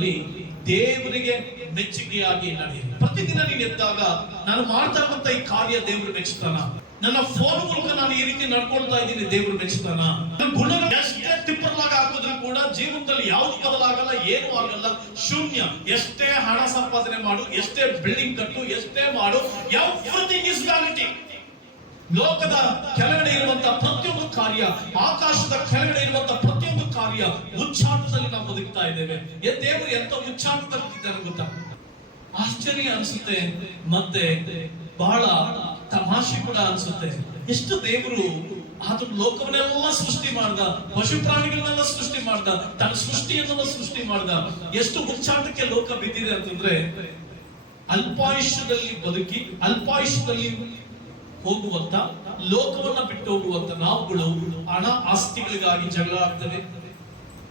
ಜೀವಿತದಲ್ಲಿ ದೇವರಿಗೆ ಮೆಚ್ಚುಗೆಯಾಗಿ ಪ್ರತಿದಿನ ನೀನು ಎದ್ದಾಗ ನಾನು ಮಾಡ್ತಾ ಈ ಕಾರ್ಯ ದೇವರು ಮೆಚ್ಚುತ್ತಾನ ನನ್ನ ಫೋನ್ ಮೂಲಕ ನಾನು ಈ ರೀತಿ ನಡ್ಕೊಳ್ತಾ ಇದ್ದೀನಿ, ದೇವರು ಮೆಚ್ಚುತ್ತಾನ ನನ್ನ ಗುಣ ಎಷ್ಟೇ ತಿಪ್ಪರ್ಲಾಗ ಹಾಕಿದ್ರು ಕೂಡ ಜೀವನದಲ್ಲಿ ಯಾವ್ದು ಬದಲಾಗಲ್ಲ, ಏನು ಆಗಲ್ಲ. ಶೂನ್ಯ, ಎಷ್ಟೇ ಹಣ ಸಂಪಾದನೆ ಮಾಡು, ಎಷ್ಟೇ ಬಿಲ್ಡಿಂಗ್ ಕಟ್ಟು, ಎಷ್ಟೇ ಮಾಡು ವ್ಯಾಲಿಟಿ ಲೋಕದ ಕೆಳಗಡೆ ಇರುವಂತಹ ಪ್ರತಿಯೊಂದು ಕಾರ್ಯ, ಆಕಾಶದ ಕೆಳಗಡೆ ಇರುವಂತಹ ಪ್ರತಿಯೊಂದು ಕಾರ್ಯ ಉಚ್ಚಾಟದಲ್ಲಿ ನಾವು ಬದುಕ್ತಾ ಇದ್ದೇವೆ. ದೇವರು ಎಂತ ಉಚ್ಚಾಟದಲ್ಲಿ ಗೊತ್ತಾ? ಆಶ್ಚರ್ಯ ಅನ್ಸುತ್ತೆ, ಮತ್ತೆ ಬಹಳ ತಮಾಷೆ ಕೂಡ ಅನ್ಸುತ್ತೆ. ಎಷ್ಟು ದೇವರು ಅದು ಲೋಕವನ್ನೆಲ್ಲ ಸೃಷ್ಟಿ ಮಾಡ್ದ, ಪಶು ಪ್ರಾಣಿಗಳನ್ನೆಲ್ಲ ಸೃಷ್ಟಿ ಮಾಡ್ದ, ತನ್ನ ಸೃಷ್ಟಿಯನ್ನೆಲ್ಲ ಸೃಷ್ಟಿ ಮಾಡ್ದ. ಎಷ್ಟು ಉಚ್ಚಾಟಕ್ಕೆ ಲೋಕ ಬಿದ್ದಿದೆ ಅಂತಂದ್ರೆ ಅಲ್ಪಾಯುಷ್ಯದಲ್ಲಿ ಬದುಕಿ, ಅಲ್ಪಾಯುಷ್ಯದಲ್ಲಿ ಹೋಗುವಂತ ಲೋಕವನ್ನ ಬಿಟ್ಟು ಹೋಗುವಂತ ನಾವುಗಳು ಹಣ ಆಸ್ತಿಗಳಿಗಾಗಿ ಜಗಳ ಆಡ್ತೇವೆ,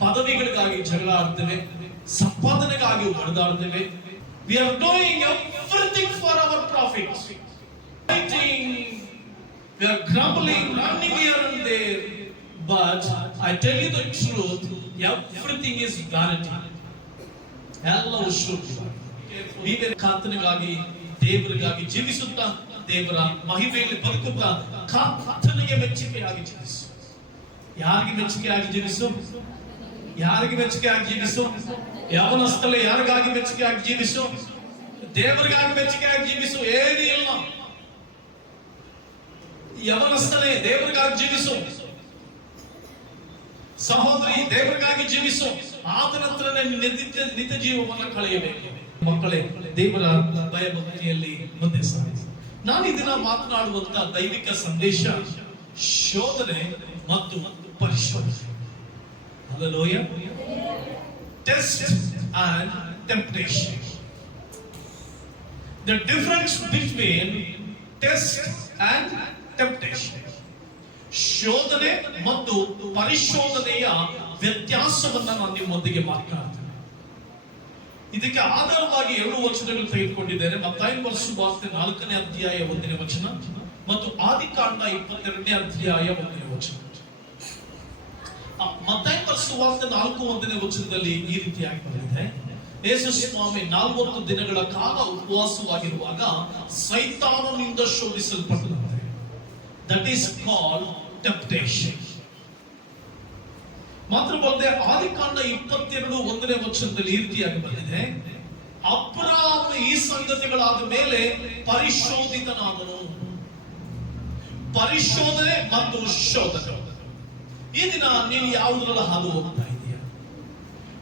ಪದವಿಗಳಿಗಾಗಿ ಜಗಳ ಆಡ್ತೇವೆ, ಸಂಪಾದನೆಗಾಗಿ ಹೊಡೆದಾಡ್ತೇವೆ we are doing everything for our profit we are grumbling running here and but I tell you the truth everything is vanity ಎಲ್ಲವೂ ಶುದ್ಧ ನೀವೇ ಖಾತನೆಗಾಗಿ ದೇವರಿಗಾಗಿ ಜೀವಿಸುತ್ತಾ ದೇವರ ಮಹಿಮೆಯಲ್ಲಿ ಬದುಕುತ್ತಾ ಮೆಚ್ಚುಗೆಯಾಗಿ ಜೀವಿಸು ಯಾರಿಗೆ ಮೆಚ್ಚುಗೆಯಾಗಿ ಜೀವಿಸು ಯಾರಿಗೆ ಮೆಚ್ಚುಗೆಯಾಗಿ ಜೀವಿಸು ಯಾವನಸ್ತಲೆ ಯಾರಿಗಾಗಿ ಮೆಚ್ಚುಗೆಯಾಗಿ ಜೀವಿಸು ದೇವರಿಗಾಗಿ ಮೆಚ್ಚುಗೆಯಾಗಿ ಜೀವಿಸು ಏನೂ ಇಲ್ಲ. ಯವನಸ್ಥನೇ ದೇವರಿಗಾಗಿ ಜೀವಿಸು ಸಹೋದರಿ ದೇವರಿಗಾಗಿ ಜೀವಿಸು ಆದ ನಂತರ ನಿತ್ಯ ನಿತ್ಯ ಜೀವವನ್ನು ಕಳೆಯಬೇಕು. ಮಕ್ಕಳೇ, ದೇವರ ಭಯಭಕ್ತಿಯಲ್ಲಿ ಮುಂದೆ ಸಾಗಿಸಿ ನಾನು ಇದನ್ನ ಮಾತನಾಡುವಂತ ದೈವಿಕ ಸಂದೇಶ, ಶೋಧನೆ ಮತ್ತು ಪರಿಶೋಧನೆ. ಅಲ್ಲೋಯ test and temptation the difference between test and temptation ಶೋಧನೆ ಮತ್ತು ಪರಿಶೋಧನೆಯ ವ್ಯತ್ಯಾಸವನ್ನ ನಾನು ನಿಮ್ಮೊಂದಿಗೆ ಮಾತನಾಡ್ತೇನೆ. ಇದಕ್ಕೆ ಆಧಾರವಾಗಿ ಎರಡು ವಚನಗಳು ತೆಗೆದುಕೊಂಡಿದ್ದೇನೆ. ಮತ್ತಾಯಿ ವರ್ಷ ವಾರ್ತೆ ನಾಲ್ಕನೇ ಅಧ್ಯಾಯ ಒಂದನೇ ವಚನ ಮತ್ತು ಆದಿಕಾಂಡ ಇಪ್ಪತ್ತೆರಡನೇ ಅಧ್ಯಾಯ ಒಂದನೇ ವಚನ. ಮತ್ತಾಯಿ ವರ್ಷ ವಾರ್ತೆ ನಾಲ್ಕು ಒಂದನೇ ವಚನದಲ್ಲಿ ಈ ರೀತಿಯಾಗಿ ಬರೆದಿದೆ. ಯೇಸು ಸ್ವಾಮಿ, ನಾಲ್ವತ್ತು ದಿನಗಳ ಕಾಲ ಉಪವಾಸವಾಗಿರುವಾಗ ಸೈತಾನನಿಂದ ಶೋಧಿಸಲ್ಪಟ್ಟಂತೆ. ದಟ್ ಈಸ್ ಕಾಲ್ ಟೆಂಪ್ಟೇಷನ್ ಮಾತ್ರವಲ್ಲದೆ ಆದಿಕಾಂಡ ಇಪ್ಪತ್ತೆರಡು ಒಂದನೇ ವಚನದಲ್ಲಿ ರೀತಿಯಾಗಿ ಬಂದಿದೆ. ಅಬ್ರಾಹ್ಮ ಈ ಸಂಗತಿಗಳಾದ ಮೇಲೆ ಪರಿಶೋಧಿತನಾದನು. ಪರಿಶೋಧನೆ ಮತ್ತು ಶೋಧನೆ. ಈ ದಿನ ನೀನು ಯಾವುದರಲ್ಲ ಹಾದು ಹೋಗ್ತಾ ಇದೆಯಾ?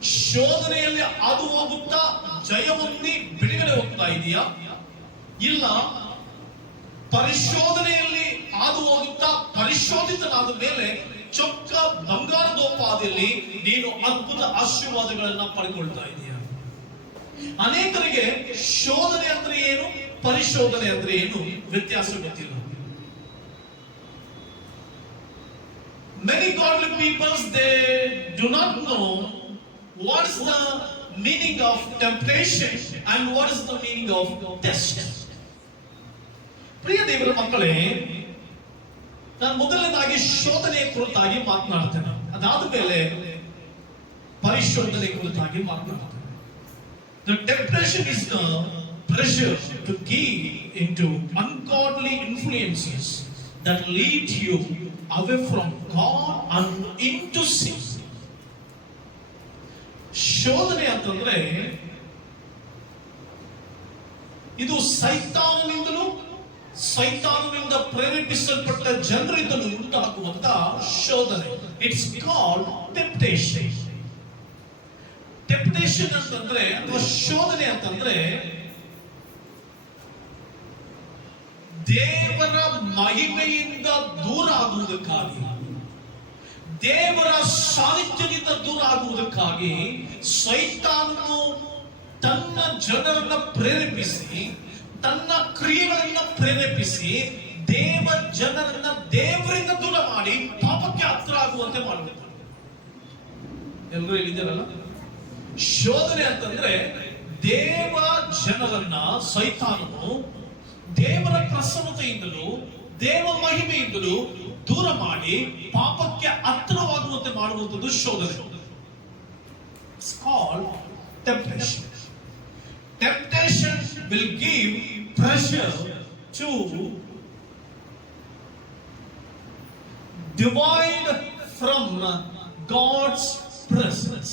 ಶೋಧನೆಯಲ್ಲಿ ಹಾದು ಹೋಗುತ್ತಾ ಜಯ ಹೊಂದಿ ಬಿಡುಗಡೆ ಹೋಗ್ತಾ ಇದೆಯಾ? ಇಲ್ಲ, ಪರಿಶೋಧನೆಯಲ್ಲಿ ಹಾದು ಹೋಗುತ್ತಾ ಪರಿಶೋಧಿತನಾದ ಮೇಲೆ ಚೊಕ್ಕ ಬಂಗಾರದೋಪಾದಿಯಲ್ಲಿ ನೀನು ಅದ್ಭುತ ಆಶೀರ್ವಾದಗಳನ್ನ ಪಡ್ಕೊಳ್ತಾ ಇದೀಯ. ಅನೇಕರಿಗೆ ಶೋಧನೆ ಅಂದ್ರೆ ಏನು? ಪರಿಶೋಧನೆ ಅಂದ್ರೆ ಏನು? ವ್ಯತ್ಯಾಸ ಗೊತ್ತಿಲ್ಲ. Many godly peoples, they do not know what is the meaning of temptation and what is the meaning of test. ಪ್ರಿಯ ದೇವರ ಮಕ್ಕಳೇ ನಾನು ಮೊದಲನೇದಾಗಿ ಶೋಧನೆ ಕುರಿತಾಗಿ ಮಾತನಾಡ್ತೇನೆ ಅದಾದ ಮೇಲೆ ಪರಿಶೋಧನೆ ಕುರಿತಾಗಿ ಮಾತನಾಡ್ತೇನೆ the temptation is the pressure to give into ungodly influences that lead you away from God and into sin. ಶೋಧನೆ ಅಂತಂದ್ರೆ, ಇದು ಸೈತಾನನಿಂದಲೂ ಸೈತಾನನಿಂದ ಪ್ರೇರೇಪಿಸಲ್ಪಟ್ಟ ಜನರಿಂದಲೂ ಉಂಟಾಗುವಂತ ಶೋಧನೆ. ಇಟ್ಸ್ ಕಾಲ್ಡ್ ಟೆಂಪ್ಟೇಷನ್ ಟೆಂಪ್ಟೇಷನ್ ಅಂತಂದ್ರೆ, ಅಥವಾ ಶೋಧನೆ ಅಂತಂದ್ರೆ, ದೇವರ ಮಹಿಮೆಯಿಂದ ದೂರ ಆಗುವುದಕ್ಕಾಗಿ, ದೇವರ ಸಾನ್ನಿಧ್ಯದಿಂದ ದೂರ ಆಗುವುದಕ್ಕಾಗಿ ಸೈತಾನನು ತನ್ನ ಜನರನ್ನ ಪ್ರೇರೇಪಿಸಿ ತನ್ನ ಕ್ರಿಯೆಗಳನ್ನ ಪ್ರೇರೇಪಿಸಿ ದೇವ ಜನರನ್ನ ದೇವರಿಂದ ದೂರ ಮಾಡಿ ಪಾಪಕ್ಕೆ ಹತ್ರ ಆಗುವಂತೆ ಮಾಡಬೇಕು ಎಲ್ಲರೂ ಹೇಳಿದ್ದೀರಲ್ಲ? ಶೋಧನೆ ಅಂತಂದ್ರೆ ದೇವ ಜನರನ್ನ ಸೈತಾನನು ದೇವರ ಪ್ರಸನ್ನತೆಯಿಂದಲೂ ದೇವ ಮಹಿಮೆಯಿಂದಲೂ ದೂರ ಮಾಡಿ ಪಾಪಕ್ಕೆ ಹತ್ತಿರವಾಗುವಂತೆ ಮಾಡುವಂಥದ್ದು ಶೋಧನೆ. ಕಾಲ್ temptation. Temptation will give pressure to divide from God's presence.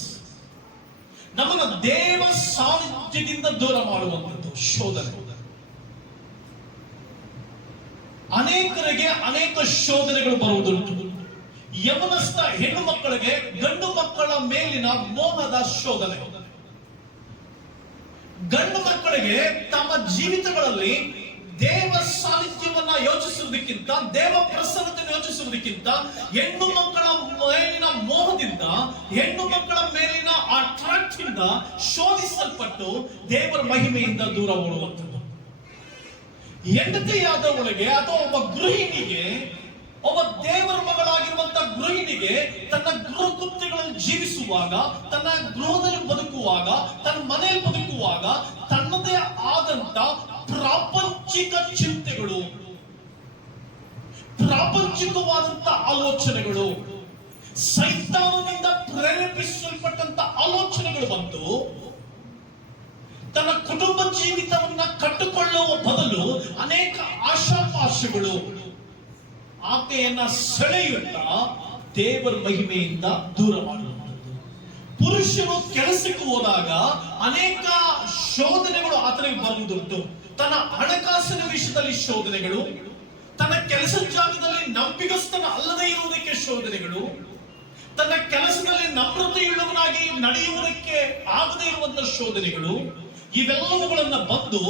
ನಮ್ಮನ್ನು ದೇವ ಸಾನ್ನಿಧ್ಯದಿಂದ ದೂರ ಮಾಡುವಂಥದ್ದು ಶೋಧನೆ. ಅನೇಕರಿಗೆ ಅನೇಕ ಶೋಧನೆಗಳು ಬರುವುದುಂಟು. ಯವನಸ್ಥ ಹೆಣ್ಣು ಮಕ್ಕಳಿಗೆ ಗಂಡು ಮಕ್ಕಳ ಮೇಲಿನ ಮೋಹದ ಶೋಧನೆ. ಗಂಡು ಮಕ್ಕಳಿಗೆ ತಮ್ಮ ಜೀವಿತಗಳಲ್ಲಿ ದೇವ ಸಾನ್ನಿಧ್ಯವನ್ನ ಯೋಚಿಸುವುದಕ್ಕಿಂತ, ದೇವ ಪ್ರಸನ್ನತೆಯನ್ನು ಯೋಚಿಸುವುದಕ್ಕಿಂತ, ಹೆಣ್ಣು ಮಕ್ಕಳ ಮೇಲಿನ ಮೋಹದಿಂದ, ಹೆಣ್ಣು ಮಕ್ಕಳ ಮೇಲಿನ ಅಟ್ರಾಕ್ಟ್ ಇಂದ ಶೋಧಿಸಲ್ಪಟ್ಟು ದೇವರ ಮಹಿಮೆಯಿಂದ ದೂರ ಓಡುವಂಥದ್ದು. ಹೆಂಡತಿಯಾದವಳಿಗೆ ಅಥವಾ ಒಬ್ಬ ಗೃಹಿಣಿಗೆ ಒಬ್ಬ ದೇವರ ಮಗಳಾಗಿರುವಂತ ಗೃಹಿಣಿಗೆ ತನ್ನ ಗೃಹ ಕೃತ್ಯಗಳನ್ನು ಜೀವಿಸುವಾಗ, ತನ್ನ ಗೃಹದಲ್ಲಿ ಬದುಕುವಾಗ, ತನ್ನ ಮನೆಯಲ್ಲಿ ಬದುಕುವಾಗ ತನ್ನದೇ ಆದಂತ ಪ್ರಾಪಂಚಿಕ ಚಿಂತೆಗಳು, ಪ್ರಾಪಂಚಿಕವಾದಂತ ಆಲೋಚನೆಗಳು, ಸೈತಾನದಿಂದ ಪ್ರೇರೇಪಿಸಲ್ಪಟ್ಟಂತ ಆಲೋಚನೆಗಳು ಬಂತು ತನ್ನ ಕುಟುಂಬ ಜೀವಿತವನ್ನ ಕಟ್ಟುಕೊಳ್ಳುವ ಬದಲು ಅನೇಕ ಆಶಾಪಾಶಗಳು ಆಕೆಯನ್ನ ಸೆಳೆಯುತ್ತಾ ದೇವರ ಮಹಿಮೆಯಿಂದ ದೂರ ಮಾಡುವಂಥದ್ದು ಪುರುಷರು ಕೆಲಸಕ್ಕೆ ಹೋದಾಗ ಅನೇಕ ಶೋಧನೆಗಳು ಆತನಿಗೆ ಬರುವುದುಂಟು. ತನ್ನ ಹಣಕಾಸಿನ ವಿಷಯದಲ್ಲಿ ಶೋಧನೆಗಳು, ತನ್ನ ಕೆಲಸ ಜಾಗದಲ್ಲಿ ನಂಬಿಗಸ್ತನ ಅಲ್ಲದೆ ಇರುವುದಕ್ಕೆ ಶೋಧನೆಗಳು, ತನ್ನ ಕೆಲಸದಲ್ಲಿ ನಮ್ರತೆಯುಳ್ಳವನಾಗಿ ನಡೆಯುವುದಕ್ಕೆ ಆಗದೇ ಇರುವಂತಹ ಶೋಧನೆಗಳು ಇವೆಲ್ಲವುಗಳನ್ನ ಬಂದು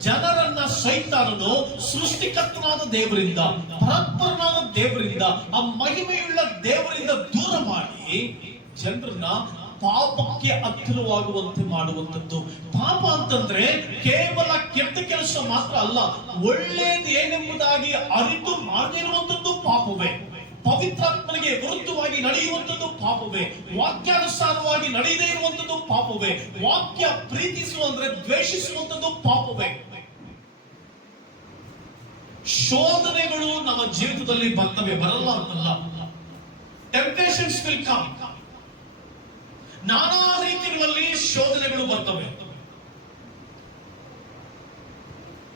ಜನರನ್ನ ಸೈತಾನನು ಸೃಷ್ಟಿಕರ್ತನಾದ ದೇವರಿಂದ ಪರಪರನಾದ ದೇವರಿಂದ, ಆ ಮಹಿಮೆಯುಳ್ಳ ದೇವರಿಂದ ದೂರ ಮಾಡಿ ಜನರನ್ನ ಪಾಪಕ್ಕೆ ಹತ್ತಿರವಾಗುವಂತೆ ಮಾಡುವಂಥದ್ದು. ಪಾಪ ಅಂತಂದ್ರೆ ಕೇವಲ ಕೆಟ್ಟ ಕೆಲಸ ಮಾತ್ರ ಅಲ್ಲ, ಒಳ್ಳೇದು ಏನೆಂಬುದಾಗಿ ಅರಿತು ಮಾಡದಿರುವಂಥದ್ದು ಪಾಪವೇ. ಪವಿತ್ರಾತ್ಮನಿಗೆ ವಿರುದ್ಧವಾಗಿ ನಡೆಯುವಂಥದ್ದು ಪಾಪವೇ. ವಾಕ್ಯಾನುಸಾರವಾಗಿ ನಡೆಯದೇ ಇರುವಂಥದ್ದು ಪಾಪವೇ. ವಾಕ್ಯ ಪ್ರೀತಿಸುವ ಅಂದ್ರೆ ದ್ವೇಷಿಸುವಂಥದ್ದು ಪಾಪವೇ. ಶೋಧನೆಗಳು ನಮ್ಮ ಜೀವಿತದಲ್ಲಿ ಬರ್ತವೆ ಬರಲ್ಲ ಅಂತಲ್ಲ ಟೆಂಪ್ಟೇಷನ್ಸ್ ವಿಲ್ ಕಮ್ ನಾನಾ ರೀತಿಗಳಲ್ಲಿ ಶೋಧನೆಗಳು ಬರ್ತವೆ.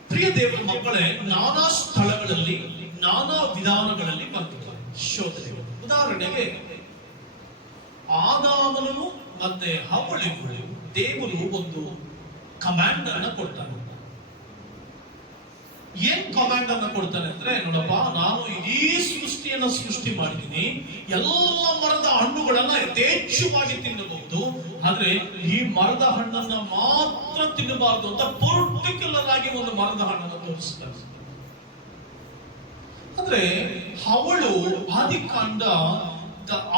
ಪ್ರಿಯ ದೇವರ ಮಕ್ಕಳೇ, ನಾನಾ ಸ್ಥಳಗಳಲ್ಲಿ, ನಾನಾ ವಿಧಾನಗಳಲ್ಲಿ ಬರ್ತವೆ. ಶೋಧನೆಗಳು. ಉದಾಹರಣೆಗೆ, ಆದಾಮನನು ಮತ್ತೆ ಹವಳಿಗೂ ದೇವರು ಒಂದು ಕಮಾಂಡ್ ಅನ್ನ ಕೊಡ್ತಾನೆ. ಏನ್ ಕಮಾಂಡ್ ಅನ್ನ ಕೊಡ್ತಾನೆ ಅಂದ್ರೆ, ನೋಡಪ್ಪ, ನಾನು ಇಡೀ ಸೃಷ್ಟಿಯನ್ನ ಸೃಷ್ಟಿ ಮಾಡಿದ್ದೀನಿ. ಎಲ್ಲ ಮರದ ಹಣ್ಣುಗಳನ್ನ ಯಥೇಚ್ಛವಾಗಿ ತಿನ್ನಬಹುದು. ಆದ್ರೆ ಈ ಮರದ ಹಣ್ಣನ್ನ ಮಾತ್ರ ತಿನ್ನಬಾರದು ಅಂತ ಪರ್ಟಿಕ್ಯುಲರ್ ಆಗಿ ಒಂದು ಮರದ ಹಣ್ಣನ್ನು ತೋರಿಸ್ತಾರೆ. ಅಂದ್ರೆ ಅವಳು ಆದಿಕಾಂಡ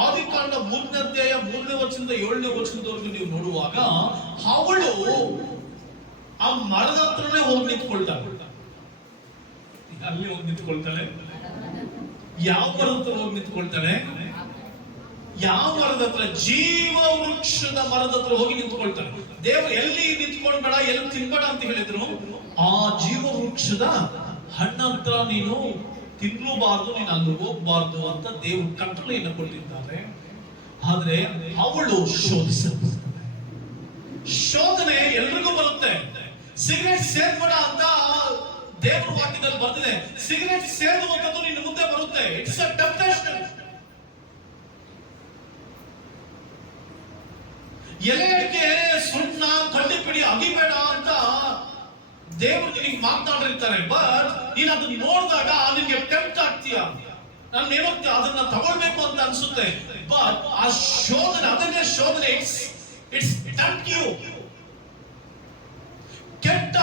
ಆದಿಕಾಂಡ ಮೂರನೇ ಅಧ್ಯಾಯ ಮೂರನೇ ವಚನದ ಏಳನೇ ವಚನದವರೆಗೂ ನೀವು ನೋಡುವಾಗ ಅವಳು ಆ ಮರದ ಹತ್ರನೇ ಹೋಗಿ ನಿಂತ್ಕೊಳ್ತಾಳೆ. ಅಲ್ಲಿ ಹೋಗಿ ನಿಂತ್ಕೊಳ್ತಾಳೆ? ಯಾವ ಮರದ ಹತ್ರ ಹೋಗಿ ನಿಂತ್ಕೊಳ್ತಾಳೆ? ಯಾವ ಮರದ ಹತ್ರ? ಜೀವ ವೃಕ್ಷದ ಮರದ ಹತ್ರ ಹೋಗಿ ನಿಂತ್ಕೊಳ್ತಾಳೆ. ದೇವರು ಎಲ್ಲಿ ನಿಂತ್ಕೊಂಡ್ಬೇಡ ಎಲ್ಲಿ ತಿನ್ಬೇಡ ಅಂತ ಹೇಳಿದ್ರು. ಆ ಜೀವ ವೃಕ್ಷದ ಹಣ್ಣ ಹತ್ರ ನೀನು ತಿನ್ನಲೂಬಾರ್ದು ನೀನು ಅಲ್ಲಿ ಹೋಗ್ಬಾರ್ದು ಅಂತ ದೇವರು ಕಟ್ಟಳೆಯನ್ನು ಕೊಟ್ಟಿದ್ದಾರೆ. ಆದ್ರೆ ಅವಳು ಶೋಧಿಸಲ್ಪಡ್ತಾಳೆ. ಶೋಧನೆ ಎಲ್ರಿಗೂ ಬರುತ್ತೆ. ಸಿಗರೇಟ್ ಸೇರ್ಬೇಡ ಅಂತ ದೇವರ ವಾಕ್ಯದಲ್ಲಿ ಬರ್ತಿದೆ ಸಿಗರೇಟ್ ಸೇರುವಂತದ್ದು ನಿನ್ನ ಮುಂದೆ ಬರುತ್ತೆ. ಇಟ್ಸ್ ಅ ಟೆಂಪ್ಟೇಷನ್ ಎಲೆ ಅಡಿಕೆ ಸುಣ್ಣ ಕಂಡಿಪಿಡಿ ಅಗಿಬೇಡ ಅಂತ ದೇವರು ನಿನಗೆ ಮಾತನಾಡಿರ್ತಾರೆ ಬಟ್ ನೀನು ಅದನ್ನ ನೋಡಿದಾಗ ನಿನಗೆ ಟೆಂಪ್ಟ್ ಆಗ್ತೀಯ ನಾನು ಏನೋ ಅದನ್ನ ತಗೊಳ್ಬೇಕು ಅಂತ ಅನ್ಸುತ್ತೆ ಬಟ್ ಆ ಶೋಧನೆ ಅದನ್ನೇ ಶೋಧನೆ ಇಟ್ಸ್ ಇಟ್ಸ್ ಟೆಂಪ್ಟ್ ಯು ಕೆಟ್ಟ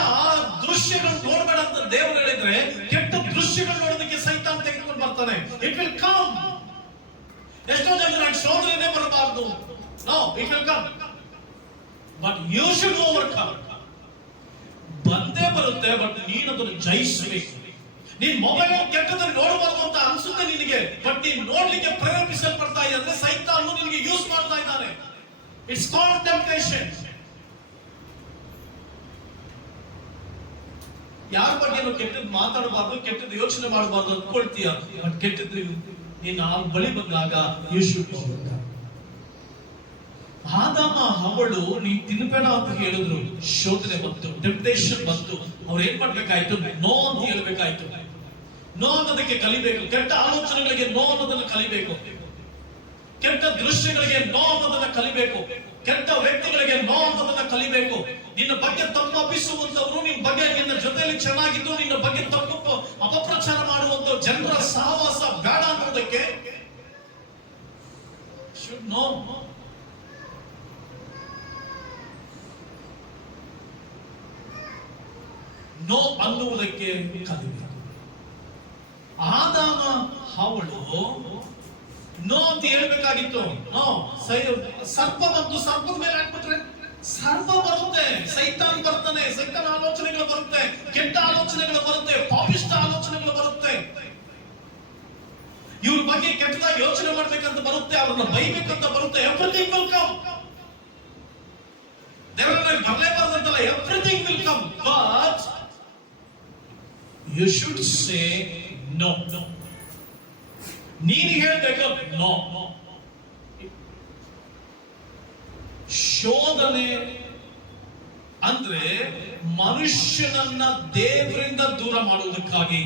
ದೃಶ್ಯಗಳು ನೋಡಬೇಡ ಅಂತ ದೇವರು ಹೇಳಿದ್ರೆ ಕೆಟ್ಟ ದೃಶ್ಯಗಳು ನೋಡೋದಕ್ಕೆ ಸೈತಾನ್ ತೆಗೆದುಕೊಂಡು ಬರ್ತಾನೆ ಇಟ್ ವಿಲ್ ಕಮ್ ಎಷ್ಟೋ ಜನ ನಾನು ಶೋಧನೆ ಬರಬಾರದು no it will come but you should overcome ಬಂದೇ ಬರುತ್ತೆ ಬಟ್ ನೀನು ಅದನ್ನು ಜಯಿಸಬೇಕು. ನೀನ್ ಮೊಬೈಲ್ ಕೆಟ್ಟದಲ್ಲಿ ನೋಡಬಾರ್ದು ಅಂತ ಅನ್ಸುತ್ತೆ ನಿನಗೆ ಬಟ್ ನೀನ್ ನೋಡ್ಲಿಕ್ಕೆ ಪ್ರೇರೇಪಿಸಲ್ಪಡ್ತಾ ಇದೆ ಅಂದ್ರೆ ಸೈತಾನು ನಿನಗೆ ಯೂಸ್ ಮಾಡ್ತಾ ಇದ್ದಾನೆ. ಇಟ್ಸ್ ಕಾಲ್ ಟೆಂಪ್ಟೇಷನ್ ಯಾರ ಬಗ್ಗೆ ಕೆಟ್ಟದ್ದು ಮಾತಾಡಬಾರ್ದು ಕೆಟ್ಟದ್ದು ಯೋಚನೆ ಮಾಡಬಾರ್ದು ಅಂದ್ಕೊಳ್ತೀಯ ಬಟ್ ಕೆಟ್ಟದ್ದು ನೀನು ಆ ಬಳಿ ಬಂದಾಗ ಯು ಶುಡ್ ಆದಾಮ ಅವಳು, ನೀನ್ ತಿನ್ಬೇಡ ಅಂತ ಹೇಳಿದ್ರು. ಶೋಧನೆ ಬಂತು ಟೆಂಪ್ಟೇಷನ್ ಬಂತು. ಅವ್ರು ಏನ್ ಮಾಡ್ಬೇಕಾಯ್ತು? ನೋ ಅಂತ ಹೇಳ್ಬೇಕಾಯ್ತು. ನೋ ಅನ್ನೋದಕ್ಕೆ ಕಲಿಬೇಕು. ಕೆಟ್ಟ ಆಲೋಚನೆಗಳಿಗೆ ನೋ ಅನ್ನೋದನ್ನ ಕಲಿಬೇಕು. ಕೆಟ್ಟ ದೃಶ್ಯಗಳಿಗೆ ನೋ ಅನ್ನೋದನ್ನ ಕಲಿಬೇಕು. ಕೆಟ್ಟ ವ್ಯಕ್ತಿಗಳಿಗೆ ನೋ ಅನ್ನೋದನ್ನ ಕಲಿಬೇಕು. ನಿನ್ನ ಬಗ್ಗೆ ತಪ್ಪು ಅಪ್ಪಿಸುವಂತವ್ರು ನಿನ್ನ ಬಗ್ಗೆ ನಿನ್ನ ಜೊತೆಯಲ್ಲಿ ಚೆನ್ನಾಗಿದ್ದು, ನಿನ್ನ ಬಗ್ಗೆ ತಪ್ಪು ಅಪಪ್ರಚಾರ ಮಾಡುವಂತ ಜನರ ಸಹವಾಸ ಬೇಡ ಅನ್ನೋದಕ್ಕೆ ಶುಡ್ ನೋ ನೋ ಅನ್ನುವುದಕ್ಕೆ ಕಲಿಬೇಕು. ಆದಾಮ ಅವಳು ನೋ ಅಂತ ಹೇಳ್ಬೇಕಾಗಿತ್ತು. ನೋ ಸರ್ಪ ಬಂತು ಸರ್ಪದ ಮೇಲೆ ಹಾಕ್ಬಿಟ್ರೆ ಸರ್ಪ ಬರುತ್ತೆ, ಸೈತಾನ್ ಬರ್ತಾನೆ ಸೈತಾನ್ ಆಲೋಚನೆಗಳು ಬರುತ್ತೆ, ಕೆಟ್ಟ ಆಲೋಚನೆಗಳು ಬರುತ್ತೆ ಪಾಪಿಷ್ಟ ಆಲೋಚನೆಗಳು ಬರುತ್ತೆ. ಇವ್ರ ಬಗ್ಗೆ ಕೆಟ್ಟದಾಗಿ ಯೋಚನೆ ಮಾಡ್ಬೇಕಂತ ಬರುತ್ತೆ, ಅವ್ರನ್ನ ಬೈಬೇಕಂತ ಬರುತ್ತೆ ಎವ್ರಿಥಿಂಗ್ ವಿಲ್ ಕಮ್ ದೇವರನ್ನ ಬರಲೇಬಾರ್ದಂತಲ್ಲ everything will come but you should say no ನೀನು ಹೇಳ್ಬೇಕು ನೋ ಶೋಧನೆ ಅಂದ್ರೆ ಮನುಷ್ಯನನ್ನ ದೇವರಿಂದ ದೂರ ಮಾಡುವುದಕ್ಕಾಗಿ,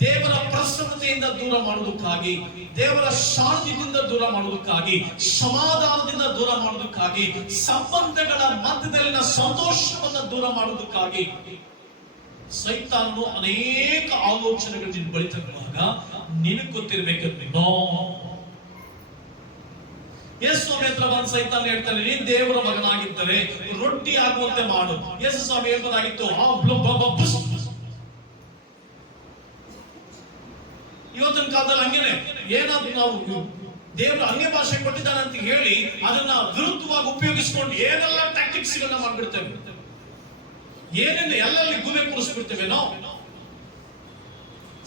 ದೇವರ ಪ್ರಸನ್ನತೆಯಿಂದ ದೂರ ಮಾಡುವುದಕ್ಕಾಗಿ, ದೇವರ ಶಾಂತಿಯಿಂದ ದೂರ ಮಾಡುವುದಕ್ಕಾಗಿ, ಸಮಾಧಾನದಿಂದ ದೂರ ಮಾಡುವುದಕ್ಕಾಗಿ, ಸಂಬಂಧಗಳ ಮಧ್ಯದಲ್ಲಿನ ಸಂತೋಷವನ್ನು ದೂರ ಮಾಡುವುದಕ್ಕಾಗಿ ಸೈತಾನು ಅನೇಕ ಆಲೋಚನೆಗಳು ನಿನ್ನ ಬಳಿ ತರುವಾಗ ನಿನಗೆ ಗೊತ್ತಿರಬೇಕು ಎಸ್ ಯೇಸು ಸ್ವಾಮಿ ಹತ್ರ ಬಂದು ಸೈತಾನ್ ಹೇಳ್ತಾನೆ, ನೀನ್ ದೇವರ ಮಗನಾಗಿದ್ದರೆ ರೊಟ್ಟಿ ಆಗುವಂತೆ ಮಾಡು. ಯೇಸು ಸ್ವಾಮಿ ಹೇಳ್ಬೋದಾಗಿತ್ತು. ಇವತ್ತಿನ ಕಾಲದಲ್ಲಿ ಹಂಗೇನೆ. ಏನಾದ್ರೂ ನಾವು ದೇವರು ಅನ್ಯ ಭಾಷೆ ಕೊಟ್ಟಿದ್ದಾನೆ ಅಂತ ಹೇಳಿ ಅದನ್ನ ವಿರುದ್ಧವಾಗಿ ಉಪಯೋಗಿಸ್ಕೊಂಡು ಏನೆಲ್ಲ ಟ್ಯಾಕ್ಟಿಕ್ಸ್ ಮಾಡ್ಬಿಡ್ತೇವೆ. ಏನೇನು ಎಲ್ಲೆಲ್ಲಿ ಗುಮೆ ಕೂಡಿಸ್ಬಿಡ್ತೇವೆ ನಾವು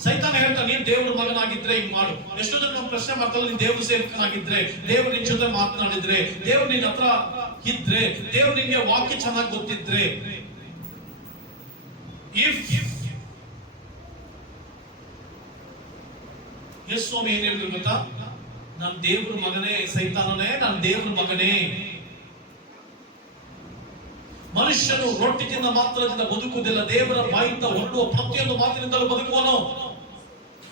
ಸೈತಾನ ಹೇಳ್ತಾನೆ ನೀನ್ ದೇವ್ರ ಮಗನಾಗಿದ್ರೆ ಹಿಂಗ್ ಮಾಡು. ಎಷ್ಟೋ ಜನ ಪ್ರಶ್ನೆ ಮಾಡ್ತಾರೆ, ನೀನ್ ದೇವ್ರ ಸೇವಕನಾಗಿದ್ರೆ, ದೇವ್ರ ನಿನ್ ಜೊತೆ ಮಾತನಾಡಿದ್ರೆ, ದೇವ್ರ ನಿನ್ ಹತ್ರ ಇದ್ರೆ, ದೇವ್ರ ನಿನ್ಗೆ ವಾಕ್ಯ ಚೆನ್ನಾಗಿ ಗೊತ್ತಿದ್ರೆ ಇಫ್ ಎಸ್ ಸ್ವಾಮಿ ಏನ್ ಹೇಳಿದ್ರು ಗೊತ್ತಾ? ನಾನ್ ದೇವ್ರ ಮಗನೇ ಸೈತಾನನೇ, ನಾನ್ ದೇವ್ರ ಮಗನೇ. ಮನುಷ್ಯನು ರೊಟ್ಟಿ ತಿಂದ ಮಾತ್ರದಿಂದ ಬದುಕುವುದಿಲ್ಲ. ದೇವರ ಬಾಯಿಂದ ಹೊರಡುವ ಪ್ರತಿಯೊಂದು ಮಾತಿನಿಂದಲೂ ಬದುಕುವನು.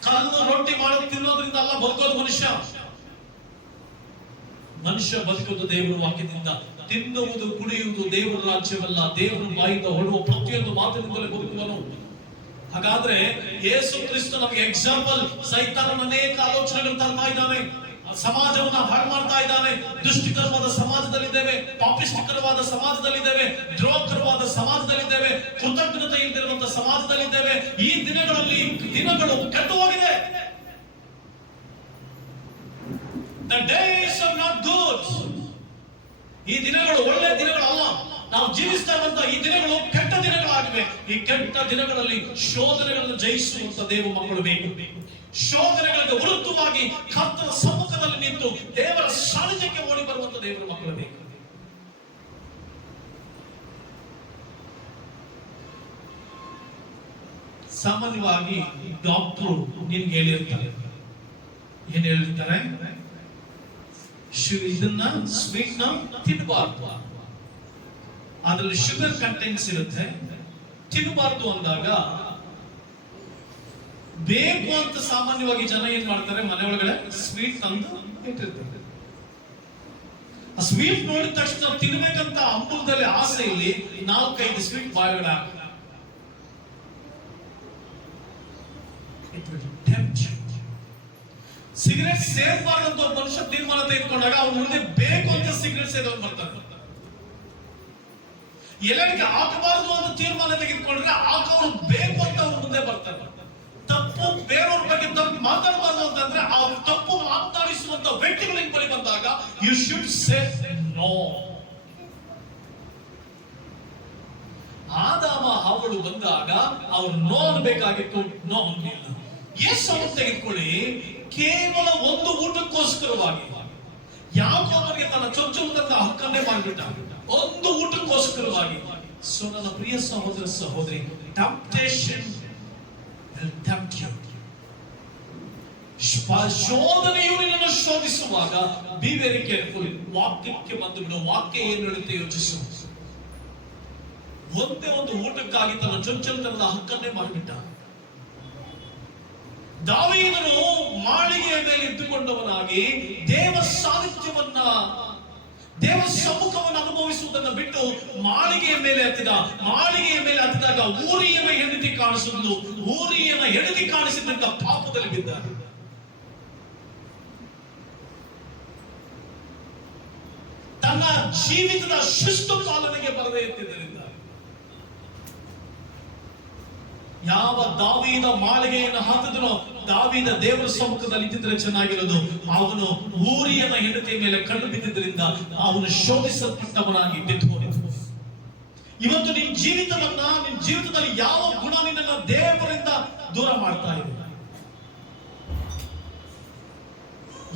ಕಲ್ಲು ರೊಟ್ಟಿ ಮಾಡಿ ತಿನ್ನೋದ್ರಿಂದ ಅಲ್ಲ, ಬದುಕೋದು ಮನುಷ್ಯ. ಮನುಷ್ಯ ಬದುಕುವುದು ದೇವರ ವಾಕ್ಯದಿಂದ. ತಿನ್ನುವುದು, ಕುಡಿಯುವುದು ದೇವರ ರಾಜ್ಯವಲ್ಲ. ದೇವರ ಬಾಯಿಂದ ಹೊರಡುವ ಪ್ರತಿಯೊಂದು ಮಾತಿನಿಂದಲೇ ಬದುಕುವನು. ಹಾಗಾದ್ರೆ ಯೇಸು ಕ್ರಿಸ್ತ ನಮಗೆ ಎಕ್ಸಾಂಪಲ್ ಸೈತಾನ ಅನೇಕ ಆಲೋಚನೆಗಳು ತರ್ತಾ ಇದ್ದಾನೆ. ಸಮಾಜವನ್ನ ಹಾಳು ಮಾಡ್ತಾ ಇದ್ದಾನೆ. ದುಷ್ಟಿಕರವಾದ ಸಮಾಜದಲ್ಲಿದ್ದೇವೆ, ಪಾಪಿಷ್ಟಿಕರವಾದ ಸಮಾಜದಲ್ಲಿದ್ದೇವೆ, ದ್ರೋಹಕರವಾದ ಸಮಾಜದಲ್ಲಿದ್ದೇವೆ ಕೃತಜ್ಞತೆ ಇಲ್ಲದಿರುವಂತಹ ಸಮಾಜದಲ್ಲಿದ್ದೇವೆ. ಈ ದಿನಗಳಲ್ಲಿ ದಿನಗಳು ಕೆಟ್ಟು ಹೋಗಿದೆ good. ಈ ದಿನಗಳು ಒಳ್ಳೆ ದಿನಗಳಲ್ಲ. ನಾವು ಜೀವಿಸ್ತಾ ಇರುವಂತ ಈ ದಿನಗಳು ಕೆಟ್ಟ ದಿನಗಳಾಗಿವೆ. ಈ ಕೆಟ್ಟ ದಿನಗಳಲ್ಲಿ ಶೋಧನೆಗಳನ್ನು ಜಯಿಸುವಂತ ದೇವ ಮಕ್ಕಳು ಬೇಕು. ಶೋಧನೆಗಳಿಗೆ ವಿರುದ್ಧವಾಗಿ ಕರ್ತನ ಸಮ್ಮುಖದಲ್ಲಿ ನಿಂತು ದೇವರ ಸಾನಿಧ್ಯಕ್ಕೆ ಓಡಿ ಬರುವಂತ ದೇವರ ಮಕ್ಕಳು ಬೇಕು. ಸಾಮಾನ್ಯವಾಗಿ ಡಾಕ್ಟರ್ ನಿನ್ಗೆ ಹೇಳಿರ್ತಾರೆ. ಏನ್ ಹೇಳಿರ್ತಾರೆ? ಇದನ್ನ ಸ್ವೀಟ್ನ ತಿನ್ನಬಾರ್ದು ಅದರಲ್ಲಿ ಶುಗರ್ ಕಂಟೆಂಟ್ಸ್ ಇರುತ್ತೆ. ತಿನ್ನಬಾರ್ದು ಅಂದಾಗ ಬೇಕು ಅಂತ ಸಾಮಾನ್ಯವಾಗಿ ಜನ ಏನ್ ಮಾಡ್ತಾರೆ? ಮನೆ ಒಳಗಡೆ ಸ್ವೀಟ್ ತಂದು ಇಟ್ಟಿರ್ತಾರೆ. ಆ ಸ್ವೀಟ್ ನೋಡಿದ ತಕ್ಷಣ ತಿನ್ಬೇಕಂತ ಅಂಬುದಲ್ಲಿ ಆಸೆಯಲ್ಲಿ ನಾಲ್ಕೈದು ಸ್ವೀಟ್ ಬಾಯಿಗಳ ಸಿಗರೆಟ್ ಸೇರ್ಬಾರ್ದು ಅಂತ ಒಬ್ಬ ಮನುಷ್ಯ ತೀರ್ಮಾನ ತೆಗೆದುಕೊಂಡಾಗ ಅವ್ನ ಮುಂದೆ ಬೇಕು ಅಂತ ಸಿಗರೆಟ್ ಸೇದೋನ್ ಬರ್ತಾನೆ ಎಲ್ಲರಿಗೆ ಹಾಕಬಾರದು ಅಂತ ತೀರ್ಮಾನ ತೆಗೆದುಕೊಂಡ್ರೆ ಹಾಕವ್ರು ಬೇಕು ಅಂತ ಅವ್ರ ಮುಂದೆ ಬರ್ತಾರೆ. ತಪ್ಪು ಬೇರೆಯವ್ರ ಬಗ್ಗೆ ತಪ್ಪು ಮಾತಾಡಬಾರ್ದು ಅಂತಂದ್ರೆ ಆ ತಪ್ಪು ಮಾತಾಡಿಸುವಂತ ವ್ಯಕ್ತಿಗಳ ಬಳಿ ಬಂದಾಗ ಯು ಶುಡ್ ಸೇ ನೋ ಆದಾಮ ಅವಳು ಬಂದಾಗ ಅವ್ರು ನೋ ಅನ್ಬೇಕಾಗಿತ್ತು ನೋ ಅನ್ಲಿಲ್ಲ ಎಷ್ಟು ತೆಗೆದುಕೊಳ್ಳಿ, ಕೇವಲ ಒಂದು ಊಟಕ್ಕೋಸ್ಕರವಾಗಿ. ಯಾಕೋಬನಿಗೆ ತನ್ನ ಚೊಚ್ಚಲುತನ ಹಕ್ಕನ್ನೇ ಮಾಡಿಬಿಟ್ಟ ಒಂದು ಊಟಕ್ಕೋಸ್ಕರವಾಗಿ. ಸೊ ನನ್ನ ಪ್ರಿಯ ಸಹೋದರ ಸಹೋದರಿ ಟೆಂಪ್ಟೇಷನ್ will ಶೋಧನೆಯು ನಿನ್ನನ್ನು ಶೋಧಿಸುವಾಗ ಬಿ ವೆರಿ ಕೇರ್ಫುಲ್ ವಾಕ್ಯಕ್ಕೆ ಬಂದು ಬಿಡು ವಾಕ್ಯ ಏನು ಹೇಳುತ್ತೆ ಯೋಚಿಸು. ಒಂದೇ ಒಂದು ಊಟಕ್ಕಾಗಿ ತನ್ನ ಚೊಂಚಲತನದ ಹಕ್ಕನ್ನೇ ಮಾಡಿಬಿಟ್ಟ ದಾವೀದನು ಮಾಳಿಗೆಯ ಮೇಲೆ ಇದ್ದುಕೊಂಡವನಾಗಿ ದೇವ ಸಾಹಿತ್ಯವನ್ನ ದೇವ ಸಮ್ಮುಖವನ್ನು ಅನುಭವಿಸುವುದನ್ನು ಬಿಟ್ಟು ಮಾಳಿಗೆಯ ಮೇಲೆ ಹತ್ತಿದ, ಮಾಳಿಗೆಯ ಮೇಲೆ ಹತ್ತಿದಾಗ ಊರಿಯನ ಹೆಂಡತಿ ಕಾಣಿಸುವುದು ಊರಿಯನ ಹೆಂಡತಿ ಕಾಣಿಸಿದಂತ ಪಾಪದಲ್ಲಿ ಬಿದ್ದಾರೆ ತನ್ನ ಜೀವಿತದ ಶಿಸ್ತು ಪಾಲನೆಗೆ ಬರದೇ ಇದ್ದಿದ್ದರಿಂದ ಯಾವ ದಾವಿದ ಮಾಳಿಗೆಯನ್ನು ಹಾಕಿದ್ರು ದಾವಿದ ದೇವರ ಸಮ್ಮುಖದಲ್ಲಿ ಇದ್ದಿದ್ರೆ ಚೆನ್ನಾಗಿರೋದು. ಅವನು ಊರಿಯನ ಹೆಂಡತಿಯ ಮೇಲೆ ಕಣ್ಣು ಬಿದ್ದಿದ್ದರಿಂದ ಅವನು ಶೋಧಿಸಲ್ಪಟ್ಟವನಾಗಿ ಬಿದ್ದು ಹೋಗಿದ್ದು ಇವತ್ತು ನಿನ್ ಜೀವಿತವನ್ನ, ನಿನ್ ಜೀವಿತದಲ್ಲಿ ಯಾವ ಗುಣ ನಿನ್ನ ದೇವರಿಂದ ದೂರ ಮಾಡ್ತಾ ಇದೆ?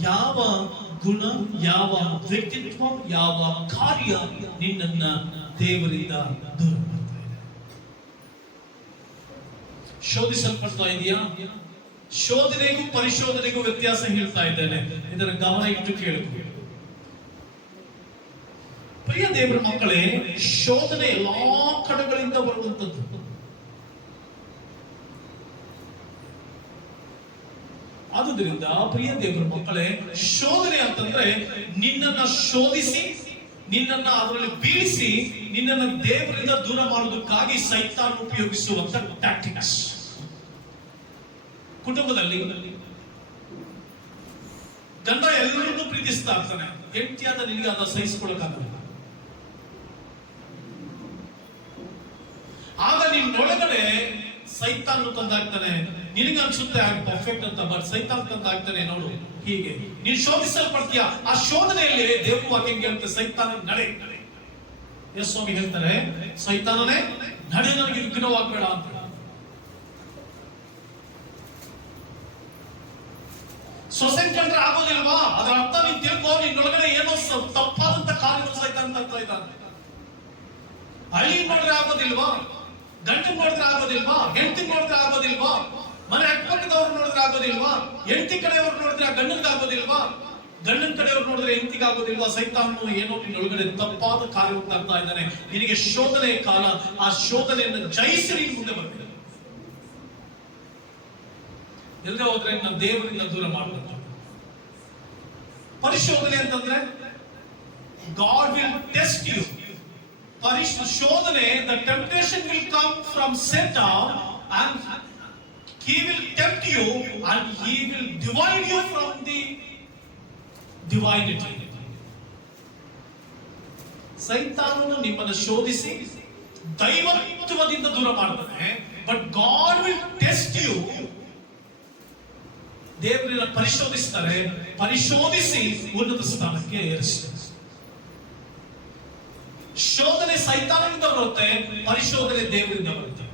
ಯಾವ ಗುಣ, ಯಾವ ವ್ಯಕ್ತಿತ್ವ, ಯಾವ ಕಾರ್ಯ ನಿನ್ನನ್ನ ದೇವರಿಂದ ದೂರ ಮಾಡ್ತಾ ಇದೆ ಶೋಧಿಸಲ್ಪಡ್ತಾ ಇದೆಯಾ? ಶೋಧನೆಗೂ ಪರಿಶೋಧನೆಗೂ ವ್ಯತ್ಯಾಸ ಹೇಳ್ತಾ ಇದ್ದೇನೆ. ಇದರ ಗಮನ ಇಟ್ಟು ಕೇಳಬೇಕು ಪ್ರಿಯ ದೇವರ ಮಕ್ಕಳೇ, ಶೋಧನೆ ಎಲ್ಲಾ ಕಡೆಗಳಿಂದ ಬರುವಂತದ್ದು ಆದುದರಿಂದ ಪ್ರಿಯ ದೇವರ ಮಕ್ಕಳೇ, ಶೋಧನೆ ಅಂತಂದ್ರೆ ನಿನ್ನನ್ನ ಶೋಧಿಸಿ, ನಿನ್ನನ್ನ ಅದರಲ್ಲಿ ಬೀಳಿಸಿ, ನಿನ್ನನ್ನ ದೇವರಿಂದ ದೂರ ಮಾಡುವುದಕ್ಕಾಗಿ ಸೈತಾನ್ ಉಪಯೋಗಿಸುವಂತ ಟ್ಯಾಕ್ಟಿಕ್ಸ್ ಕುಟುಂಬದಲ್ಲಿ ಗಂಡ ಎಲ್ಲರನ್ನೂ ಪ್ರೀತಿಸ್ತಾ ಇರ್ತಾನೆ. ಹೆಂಡತಿಯಾದ ನಿನಗೆ ಅದನ್ನ ಸಹಿಸಿಕೊಳ್ಳಕ್ಕಾಗಲ್ಲ ಆಗ ನಿನ್ನೊಳಗಡೆ ಸೈತಾನ್ ತಂದಾಗ್ತಾನೆ. ನಿನಗೆ ಅನ್ಸುತ್ತೆ ಪರ್ಫೆಕ್ಟ್ ಅಂತ ಬಟ್ ಸೈತಾನ್ ತಂದಾಗ್ತಾನೆ ನೋಡು. ಹೀಗೆ. ನೀನ್ ಶೋಧಿಸಲ್ಪಡ್ತೀಯ? ಆ ಶೋಧನೆಯಲ್ಲಿ ದೇವರು ವಾಕ್ಯ ಅಂತ ಸೈತಾನ, ನಡೆ ಎಸ್ ಸ್ವಾಮಿ ಹೇಳ್ತಾರೆ, ಸೈತಾನನೇ, ನಡೆ, ನನಗೆ ವಿಘ್ನವಾಗಬೇಡ ಅಂತ ಸೊಸೈಟಿ ಕಂಡ್ರೆ ಆಗೋದಿಲ್ವಾ? ಅದರ ಅರ್ಥ ನೀನ್ ತಿಳ್ಕೋ, ನಿನ್ನೊಳಗಡೆ ಏನೋ ತಪ್ಪಾದಂತ ಕಾರ್ಯಗಳು ಅಂತ ಅರ್ಥ ಇದ್ದಾನೆ. ಹಳ್ಳಿ ಮಾಡಿದ್ರೆ ಆಗೋದಿಲ್ವಾ? ಗಂಟು ಮಾಡಿದ್ರೆ ಆಗೋದಿಲ್ವಾ? ಹೆಂಡತಿ ಮಾಡಿದ್ರೆ ಆಗೋದಿಲ್ವಾ? ಮನೆ ಅಕ್ಕಪಕ್ಕದವ್ರು ನೋಡಿದ್ರೆ ಆಗೋದಿಲ್ವಾ? ಹೆಂಡತಿ ಕಡೆಯವ್ರು ನೋಡಿದ್ರೆ ಗಂಡನ್ಗೆ ಆಗೋದಿಲ್ವಾ? ಗಂಡನ ಕಡೆಯವ್ರು ನೋಡಿದ್ರೆ ಹೆಂಡತಿಗೆ ಆಗೋದಿಲ್ವಾ? ಸೈತಾನು ಏನೋ ನಿನ್ನೊಳಗಡೆ ತಪ್ಪಾದ ಕಾರ್ಯವನ್ನು ಇದ್ದಾನೆ. ನಿನಗೆ ಶೋಧನೆಯ ಕಾಲ. ಆ ಶೋಧನೆಯನ್ನು ಜಯಿಸಿ ನೀನು ಮುಂದೆ ಬರ್ತೀನಿ ಎಲ್ಲೇ ಹೋದ್ರೆ ನನ್ನ ದೇವರಿಂದ ದೂರ ಮಾಡಬೇಕು. ಪರಿಶೋಧನೆ ಅಂತಂದ್ರೆ ಗಾಡ್ ವಿಲ್ ಟೆಸ್ಟ್ ಯು ಪರಿಶ್, ಶೋಧನೆ the temptation will come from Satan and he will tempt you and he will divide you from the divinity. ಸೈತಾನನು ನಿಮ್ಮನ್ನು ಶೋಧಿಸಿ ದೈವತ್ವದಿಂದ ದೂರ ಮಾಡ್ತಾನೆ but God will test you ದೇವರನ್ನ ಪರಿಶೋಧಿಸ್ತಾರೆ, ಪರಿಶೋಧಿಸಿ ಉನ್ನತ ಸ್ಥಾನಕ್ಕೆ ಏರಿಸ್ತಾರೆ. ಶೋಧನೆ ಸೈತಾನದಿಂದ ಬರುತ್ತೆ, ಪರಿಶೋಧನೆ ದೇವರಿಂದ ಬರುತ್ತೆ.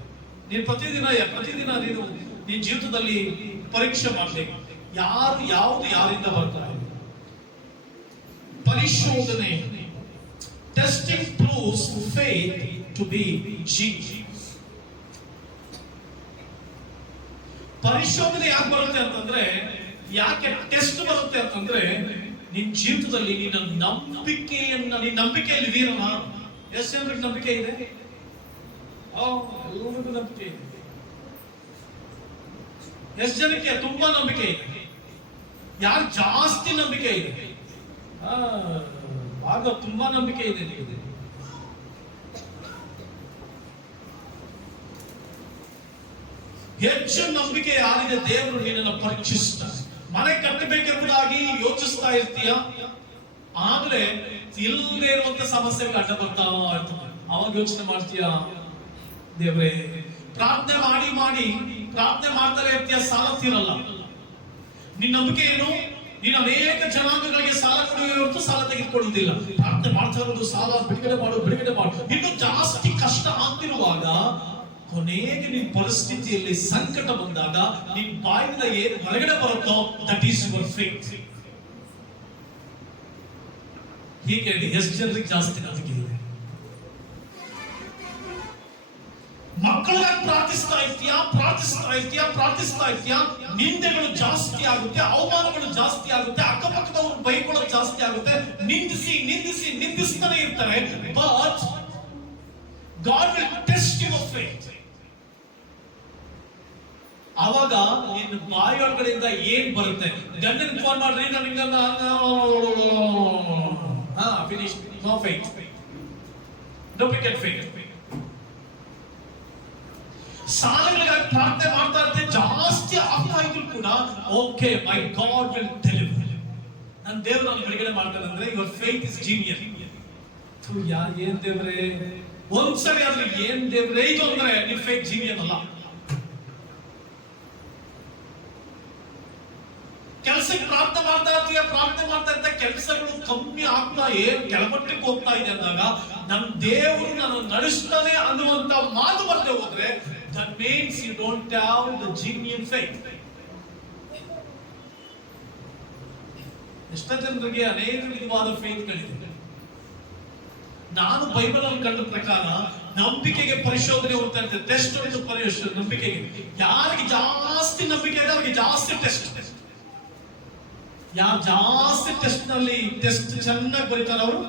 ನೀನು ಪ್ರತಿದಿನ ಪ್ರತಿದಿನ ನೀನು ನಿನ್ನ ಜೀವಿತದಲ್ಲಿ ಪರೀಕ್ಷೆ ಮಾಡಬೇಕು. ಯಾರು ಯಾವುದು ಯಾರಿಂದ ಬರ್ತಾರೆ? ಪರಿಶೋಧನೆ. Testing proves faith to be G ಪರಿಶೋಧನೆ ಯಾಕೆ ಬರುತ್ತೆ ಅಂತಂದ್ರೆ, ಯಾಕೆ ಟೆಸ್ಟ್ ಬರುತ್ತೆ ಅಂತಂದ್ರೆ, ನಿನ್ ಜೀವಿತದಲ್ಲಿ ನಿನ್ನ ನಂಬಿಕೆಯನ್ನ ನಿನ್ನ ನಂಬಿಕೆಯಲ್ಲಿ ವೀರನ ಎಷ್ಟು ಜನರಿಗೆ ನಂಬಿಕೆ ಇದೆ? ಎಲ್ಲರಿಗೂ ನಂಬಿಕೆ ಇದೆ. ಎಷ್ಟು ಜನಕ್ಕೆ ತುಂಬಾ ನಂಬಿಕೆ ಇದೆ. ಯಾರು ಜಾಸ್ತಿ ನಂಬಿಕೆ ಇದೆ? ಆಗ ತುಂಬಾ ನಂಬಿಕೆ ಇದೆ ನಿಮಗೆ. ಹೆಚ್ಚು ನಂಬಿಕೆ ಯಾರಿದೆ ದೇವರು ನಿನ್ನನ್ನು ಪರೀಕ್ಷಿಸ್ತಾರೆ ಮನೆ ಕಟ್ಟಬೇಕೆಂಬುದಾಗಿ ಯೋಚಿಸ್ತಾ ಇರ್ತೀಯ? ಆದ್ರೆ ಇಲ್ಲದೆ ಇರುವಂತ ಸಮಸ್ಯೆ ಅಡ್ಡ ಬರ್ತಾ ಅವಾಗ ಯೋಚನೆ ಮಾಡ್ತೀಯ? ದೇವ್ರೆ, ಪ್ರಾರ್ಥನೆ ಮಾಡಿ ಮಾಡಿ, ಪ್ರಾರ್ಥನೆ ಮಾಡ್ತಾರೆ ಇರ್ತೀಯ ಸಾಲ ತೀರಲ್ಲ. ನಿನ್ನ ನಂಬಿಕೆ ಏನು? ನೀನು ಅನೇಕ ಜನಾಂಗಗಳಿಗೆ ಸಾಲ ಕೊಡುವ ಸಾಲ ತೆಗೆದುಕೊಳ್ಳುವುದಿಲ್ಲ. ಪ್ರಾರ್ಥನೆ ಮಾಡ್ತಾ ಇರೋದು ಸಾಲ, ಬಿಡುಗಡೆ ಮಾಡು ಬಿಡುಗಡೆ ಮಾಡು. ಕೊನೆಗೆ ನಿಮ್ಮ ಪರಿಸ್ಥಿತಿಯಲ್ಲಿ ಸಂಕಟ ಬಂದಾಗ ನಿಮ್ಮ ಬಾಯಿಂದ ಏನು ಹೊರಗಡೆ ಬರುತ್ತೋ ದಟ್ ಈಸ್ ಯುವರ್ ಫೇತ್ ಹೀಗೆ ಎಷ್ಟು ಜನರಿಗೆ ಜಾಸ್ತಿ ನಂಬಿಕೆ ಇದೆ? ಮಕ್ಕಳಿಗಾಗಿ ಪ್ರಾರ್ಥಿಸ್ತಾ ಇರ್ತೀಯಾ? ಪ್ರಾರ್ಥಿಸ್ತಾ ಇರ್ತೀಯಾ? ಪ್ರಾರ್ಥಿಸ್ತಾ ಇರ್ತೀಯಾ? ನಿಂದೆಗಳು ಜಾಸ್ತಿ ಆಗುತ್ತೆ, ಅವಮಾನಗಳು ಜಾಸ್ತಿ ಆಗುತ್ತೆ, ಅಕ್ಕಪಕ್ಕದವ್ರು ಬೈಕೊಳ್ಳೋದು ಜಾಸ್ತಿ ಆಗುತ್ತೆ. ನಿಂದಿಸಿ ನಿಂದಿಸಿ, ನಿಂದಿಸ್ತಾನೆ ಇರ್ತಾರೆ but God will test your faith ಅವಾಗ ನಿನ್ನ ಬಾಯಿಯೊಳಗಡೆಯಿಂದ ಏನ್ ಬರುತ್ತೆ? ಗಂಡನ್ ಫೋನ್ ಮಾಡ್ರಿ finish no fake duplicate fake ಸಾಲಗಳಿಗಾಗಿ ಪ್ರಾರ್ಥನೆ ಮಾಡ್ತಾ ಇರ್ತೇನೆ ಜಾಸ್ತಿ ಆಗ್ತಾ ಇದ್ರು ಕೂಡ okay my God will deliver ನನ್ನ ದೇವ್ರು ನಾನು ಬಿಡುಗಡೆ ಮಾಡ್ತಾನೆ ಅಂದ್ರೆ ಯುವರ್ ಫೇತ್ ಇಸ್ ಜೀನಿಯರ್ ಯಾರು ಏನ್ ದೇವ್ರೆ? ಒಂದ್ಸರಿ ಆದ್ರೆ ಏನ್ ದೇವ್ರೆ? ಇದು ಅಂದ್ರೆ ನಿಮ್ ಫೇಕ್ ಜೀನಿಯರ್ ಅಲ್ಲ. ಕೆಲಸಕ್ಕೆ ಪ್ರಾರ್ಥನೆ ಮಾಡ್ತಾ ಇರ್ತೀಯ ಪ್ರಾರ್ಥನೆ ಮಾಡ್ತಾ ಇರ್ತ ಕೆಲಸಗಳು ಕಮ್ಮಿ ಆಗ್ತಾ ಏನ್ ಕೆಳಮಟ್ಟಕ್ಕೆ ಹೋಗ್ತಾ ಇದೆ ಅಂದಾಗ ನಮ್ ದೇವರು ನನ್ನ ನಡೆಸ್ತಾನೆ ಅನ್ನುವಂತ ಮಾತು ಬರ್ತೇ ಹೋದ್ರೆ that means you don't have the genuine faith ಎಷ್ಟೋ ಜನರಿಗೆ ಅನೇಕ ವಿಧವಾದ ಫೇತ್ಗಳಿದೆ ನಾನು ಬೈಬಲ್ ಅಲ್ಲಿ ಕಂಡ ಪ್ರಕಾರ ನಂಬಿಕೆಗೆ ಪರಿಶೋಧನೆ ಹೋಗ್ತಾ ಇರ್ತದೆ ಟೆಸ್ಟ್ ಪರಿಶೋಧನೆ, ನಂಬಿಕೆಗೆ. ಯಾರಿಗೆ ಜಾಸ್ತಿ ನಂಬಿಕೆ ಇದೆ, ಅವ್ರಿಗೆ ಜಾಸ್ತಿ ಟೆಸ್ಟ್ ಯಾರು ಜಾಸ್ತಿ ಟೆಸ್ಟ್ನಲ್ಲಿ ಟೆಸ್ಟ್ ಚೆನ್ನಾಗಿ ಬರೀತಾರೆ ಅವರು?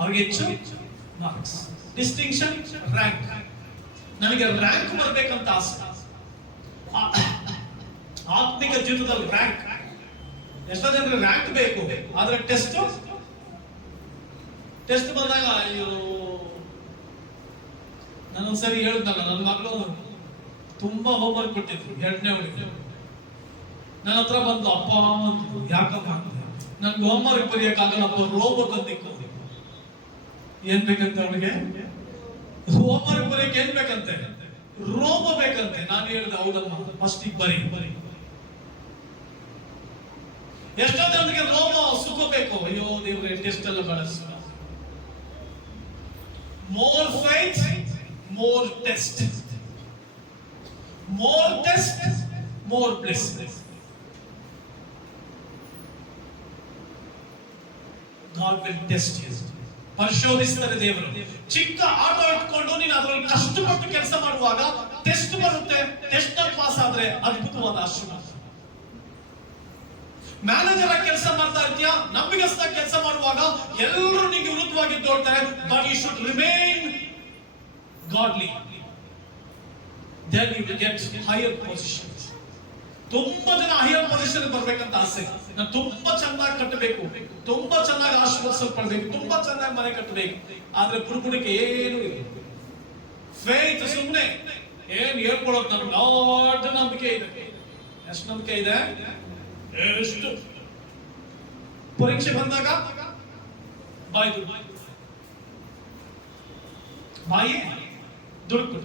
ಅವ್ರಿಗೆ ಹೆಚ್ಚು ಮಾರ್ಕ್ಸ್ ಡಿಸ್ಟಿಂಕ್ಷನ್ ರ್ಯಾಂಕ್ ನನಗೆ ರ್ಯಾಂಕ್ ಬರಬೇಕಂತ ಆಸೆ. ಆತ್ಮಿಕ ಜೀವಿತದಲ್ಲಿ ರ್ಯಾಂಕ್ ಎಷ್ಟೋ ಜನರಿಗೆ ರ್ಯಾಂಕ್ ಬೇಕು? ಆದ್ರೆ ಟೆಸ್ಟ್ ಟೆಸ್ಟ್ ಬಂದಾಗ ಅಯ್ಯೋ, ನಾನೊಂದ್ಸರಿ ಹೇಳಿದ್ನಲ್ಲ ನನ್ನ ಮಗಳು ತುಂಬಾ ಹೋಮ್ವರ್ಕ್ ಕೊಟ್ಟಿದ್ರು, ಎರಡನೇ ಅವಳಿಗೆ ನನ್ನ ಹತ್ರ ಬಂದು ಅಪ್ಪ ಅಂದ್ರು ಯಾಕಪ್ಪ? ನನ್ಗೆ ಹೋಮ್ವರ್ಕ್ ಬರೆಯಕ್ಕಾಗಲ್ಲಪ್ಪ ರೋಬೋ ತಂದಿಕ್ಕು ಏನ್ ಬೇಕಂತೆ ಅವನಿಗೆ ಹೋಮ್ವರ್ಕ್ ಬರೆಯಕ್ಕೆ ಏನ್ ಬೇಕಂತೆ? ರೋಬೋ ಬೇಕಂತೆ. ನಾನು ಹೇಳಿದೆ, ಹೌದಮ್ಮ ಫಸ್ಟ್ ಈಗ ಬರಿ. ಬರಿ ಎಷ್ಟೊತ್ತಿಗೆ ರೋಮ ಸುಖ ಬೇಕು? ಅಯ್ಯೋ, ದೇವ್ರೆ ಟೆಸ್ಟ್ ಎಲ್ಲ ಬಳಸ more faith more test more test more bless God will test you ಪರಿಶೋಧಿಸ್ತಾರೆ ದೇವರು, ಚಿಕ್ಕ ಆಟೋ ಇಟ್ಕೊಂಡು ನೀನು ಅದರಲ್ಲಿ ಕಷ್ಟಪಟ್ಟು ಕೆಲಸ ಮಾಡುವಾಗ ಟೆಸ್ಟ್ ಬರುತ್ತೆ ಟೆಸ್ಟ್ ಪಾಸ್ ಆದ್ರೆ ಅದ್ಭುತವಾದ ಆಶೀರ್ವಾದ ಮ್ಯಾನೇಜರ್ ಆಗಿ ಕೆಲಸ ಮಾಡ್ತಾ ಇರ್ತೀಯ? ನಂಬಿಕಸ್ತ ಕೆಲಸ ಮಾಡುವಾಗ ಎಲ್ಲರೂ ನಿಮಗೆ ವಿರುದ್ಧವಾಗಿ ತೋರ್ತಾರೆ but you should remain godly then you get higher position ತುಂಬಾ ಜನ ಹೈಯರ್ ಪೊಸಿಷನ್ ಬರ್ಬೇಕಂತ ಆಸೆ. ನಾನು ತುಂಬಾ ಚೆನ್ನಾಗಿ ಕಟ್ಟಬೇಕು, ತುಂಬಾ ಚೆನ್ನಾಗಿ ಆಶೀರ್ವದಿಸಲ್ಪಡ್ಬೇಕು ತುಂಬಾ ಚೆನ್ನಾಗಿ ಮನೆ ಕಟ್ಟಬೇಕು. ಆದ್ರೆ ಬುಡುಬುಡಿಕೆ ಏನು ಇಲ್ಲ. ಫೇತ್ ಸುಮ್ಮನೆ ಏನ್ ಹೇಳ್ಕೊಳಕ್ ನಮ್ಗೆ? ದೊಡ್ಡ ನಂಬಿಕೆ ಇದೆ. ಎಷ್ಟು ನಂಬಿಕೆ ಇದೆ? ಎಷ್ಟು? ಪರೀಕ್ಷೆ ಬಂದಾಗ? ಬಾಯ್ದು. ಬಾಯಿ ದುಡುಕು.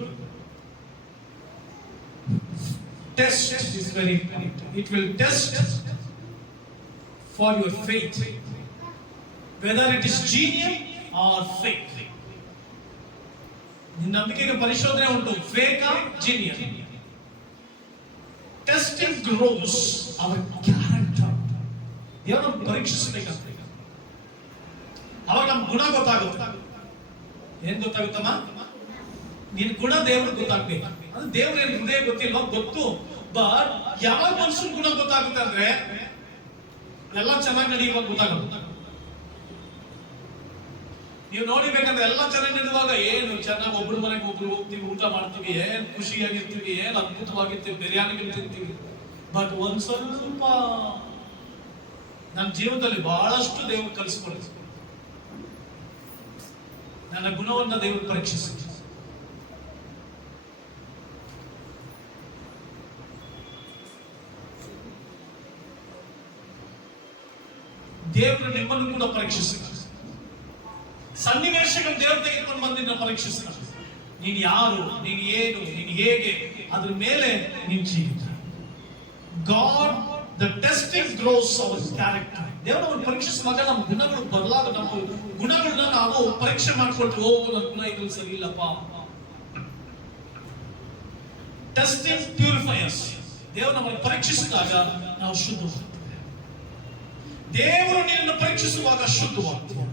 Test is very important it will test for your faith, whether it is genuine or fake. ನಂಬಿಕೆಗೆ ಪರಿಶೋಧನೆ ಉಂಟು. Fake genuine testing grows our character ದೇವರು ಪರೀಕ್ಷಿಸಬೇಕಂತ. ಅವಾಗ ನಮ್ ಗುಣ ಗೊತ್ತಾಗುತ್ತೆ. ಏನ್ ಗೊತ್ತಾಗುತ್ತಮ್ಮ? ನಿನ್ ಗುಣ ದೇವ್ರಿಗೆ ಗೊತ್ತಾಗ್ಬೇಕು. ಅಂದ್ರೆ ದೇವ್ರ ಹೃದಯ ಗೊತ್ತಿಲ್ವಾ ಗೊತ್ತು. ಬಟ್ ಯಾವ ಮನುಷ್ಯನ ಗುಣ ಗೊತ್ತಾಗುತ್ತೆ ಅಂದ್ರೆ ಎಲ್ಲ ಚೆನ್ನಾಗಿ ನಡೆಯುವಾಗ ಗೊತ್ತಾಗುತ್ತೆ ನೀವು ನೋಡಿಬೇಕಂದ್ರೆ ಎಲ್ಲ ಚೆನ್ನಾಗಿ ನಡೆಯುವಾಗ ಏನು ಚೆನ್ನಾಗಿ ಒಬ್ರು ಮನೆಗೆ ಒಬ್ರು ಹೋಗ್ತೀವಿ, ಊಟ ಮಾಡ್ತೀವಿ, ಏನ್ ಖುಷಿಯಾಗಿರ್ತೀವಿ, ಏನ್ ಅದ್ಭುತವಾಗಿರ್ತೀವಿ ಬಿರಿಯಾನಿಗಳು ತಿಂತೀವಿ. ಬಟ್ ಒಂದ್ ಸ್ವಲ್ಪ ನನ್ನ ಜೀವನದಲ್ಲಿ ಬಹಳಷ್ಟು ದೇವರು ಕಲಿಸ್ಕೊಳ್ತೀವಿ ನನ್ನ ಗುಣವನ್ನ ದೇವರು ಪರೀಕ್ಷಿಸಿ ದೇವರು ನಿಮ್ಮನ್ನು ಕೂಡ ಪರೀಕ್ಷಿಸಿದ ಸನ್ನಿವೇಶಗಳು ದೇವರು ತೆಗೆದುಕೊಂಡು ಬಂದಿದ್ದ ಪರೀಕ್ಷಿಸಿದ ನೀನು ಯಾರು, ನೀನು ಏನು, ನೀನು ಹೇಗೆ, ಅದ್ರ ಮೇಲೆ ನಿನ್ ಜೀವಿತ. God the testing grows our character ದೇವರು ಅವ್ರು ಪರೀಕ್ಷಿಸುವಾಗ ನಮ್ಮ ಗುಣಗಳು ಬದಲಾಗ, ನಮ್ಮ ಗುಣಗಳನ್ನ ನಾವು ಪರೀಕ್ಷೆ ಮಾಡ್ಕೊಳ್ತೀವಿ ಓ, ನನ್ನ ಗುಣ ಇದು ಸರಿ ಇಲ್ಲಪ್ಪ. ಟೆಸ್ಟಿಂಗ್ ಪ್ಯೂರಿಫೈಯರ್ಸ್ ದೇವರು ನಮ್ಮನ್ನು ಪರೀಕ್ಷಿಸಿದಾಗ ನಾವು ಶುದ್ಧವಾಗ್ತೇವೆ ದೇವರು ನಿನ್ನನ್ನು ಪರೀಕ್ಷಿಸುವಾಗ ಶುದ್ಧವಾಗ್ತದೆ.